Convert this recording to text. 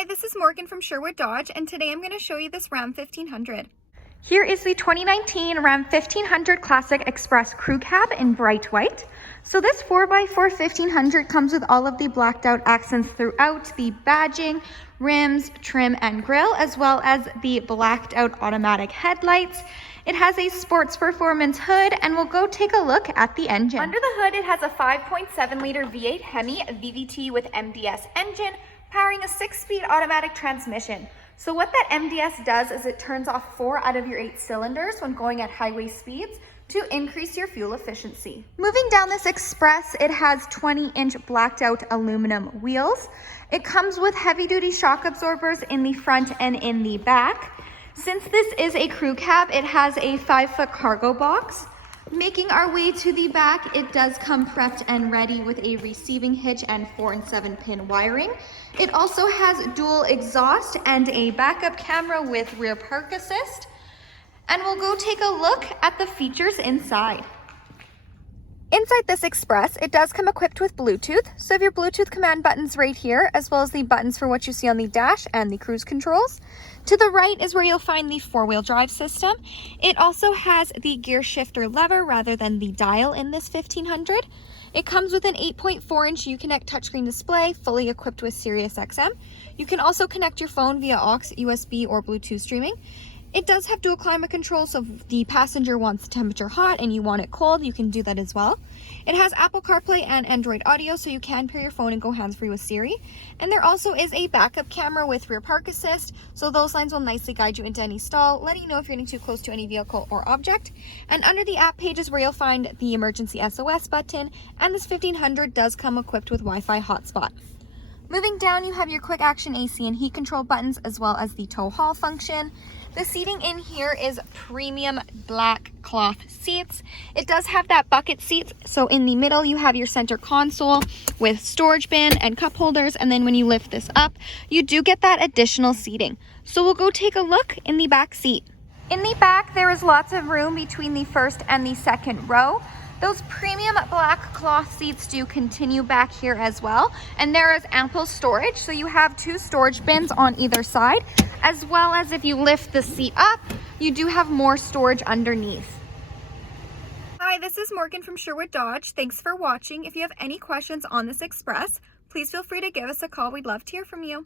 Hi, this is Morgan from Sherwood Dodge, and today I'm going to show you this Ram 1500. Here is the 2019 Ram 1500 Classic Express Crew Cab in bright white. So this 4x4 1500 comes with all of the blacked out accents throughout, the badging, rims, trim, and grille, as well as the blacked out automatic headlights. It has a sports performance hood, and we'll go take a look at the engine. Under the hood, it has a 5.7 liter V8 Hemi VVT with MDS engine, powering a 6-speed automatic transmission. So what that MDS does is it turns off 4 out of your 8 cylinders when going at highway speeds to increase your fuel efficiency. Moving down this Express, it has 20-inch blacked out aluminum wheels. It comes with heavy-duty shock absorbers in the front and in the back. Since this is a crew cab, it has a 5-foot cargo box. Making our way to the back, it does come prepped and ready with a receiving hitch and 4 and 7 pin wiring. It also has dual exhaust and a backup camera with rear park assist. And we'll go take a look at the features inside. Inside this Express, it does come equipped with Bluetooth. So you have your Bluetooth command buttons right here, as well as the buttons for what you see on the dash and the cruise controls. To the right is where you'll find the 4-wheel drive system. It also has the gear shifter lever rather than the dial in this 1500. It comes with an 8.4-inch Uconnect touchscreen display, fully equipped with Sirius XM. You can also connect your phone via aux, USB, or Bluetooth streaming. It does have dual climate control, so if the passenger wants the temperature hot and you want it cold, you can do that as well. It has Apple CarPlay and Android Audio, so you can pair your phone and go hands-free with Siri. And there also is a backup camera with rear park assist, so those lines will nicely guide you into any stall, letting you know if you're getting too close to any vehicle or object. And under the app page is where you'll find the emergency SOS button, and this 1500 does come equipped with Wi-Fi hotspot. Moving down, you have your quick action AC and heat control buttons, as well as the tow haul function. The seating in here is premium black cloth seats. It does have that bucket seats, so in the middle you have your center console with storage bin and cup holders, and then when you lift this up, you do get that additional seating. So we'll go take a look in the back seat. In the back, there is lots of room between the first and the second row. Those premium black cloth seats do continue back here as well, and there is ample storage, so you have 2 storage bins on either side, as well as if you lift the seat up, you do have more storage underneath. Hi, this is Morgan from Sherwood Dodge. Thanks for watching. If you have any questions on this Express, please feel free to give us a call. We'd love to hear from you.